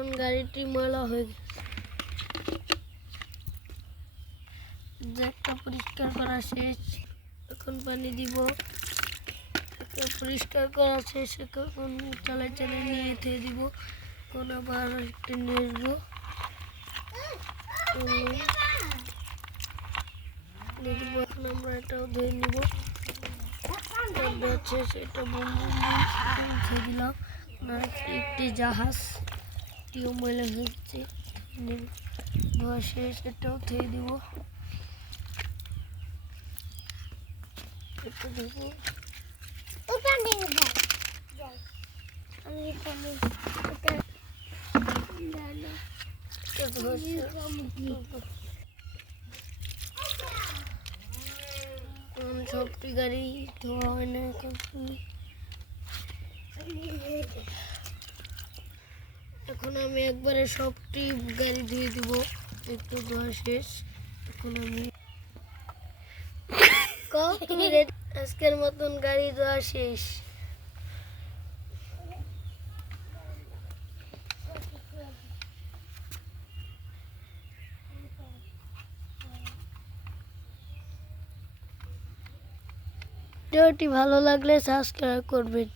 কারণ গাড়িটি ময়লা হয়ে গেছে। জ্যাকটা পরিষ্কার করা শেষ, এখন পানি দিব। পরিষ্কার করা শেষ, এখন চালাই চালাই নিয়ে থুয়ে দিব। এখন আবার একটু নেড়ব, এখন আমরা এটাও ধুয়ে নিব। সেটা ধুয়ে দিলাম। একটি জাহাজটিও ময়লা হয়েছে, ধোয়া শেষ, এটাও ধুয়ে দিব। এটা দিব, সবটি গাড়ি ধোয়া হয় না এখন আমি একবারে সবটি গাড়ি ধুয়ে দিব। একটু ধোয়া শেষ, এখন আমি আজকের মতন গাড়ি ধোয়া শেষ। ভিডিওটি ভালো লাগলে সাবস্ক্রাইব করবেন।